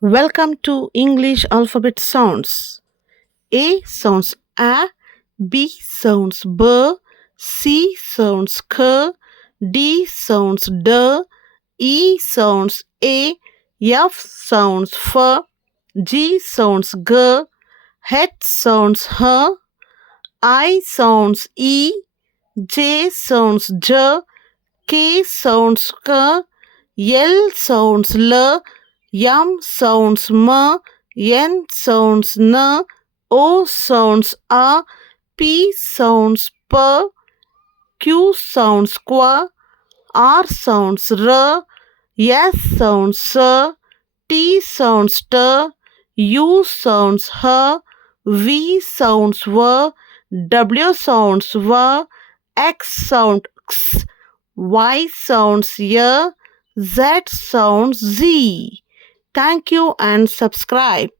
Welcome to English alphabet sounds. A sounds A, B sounds B, C sounds K, D sounds D, E sounds A, F sounds F, G sounds G, H sounds H, I sounds E, J sounds J, K sounds K, L sounds L, M sounds M, N sounds N, O sounds A, P sounds P, Q sounds Q, R sounds R, S sounds S, T sounds T, U sounds H, V sounds V, W sounds V, X sounds X, Y sounds Y, Z sounds Z. Thank you and subscribe.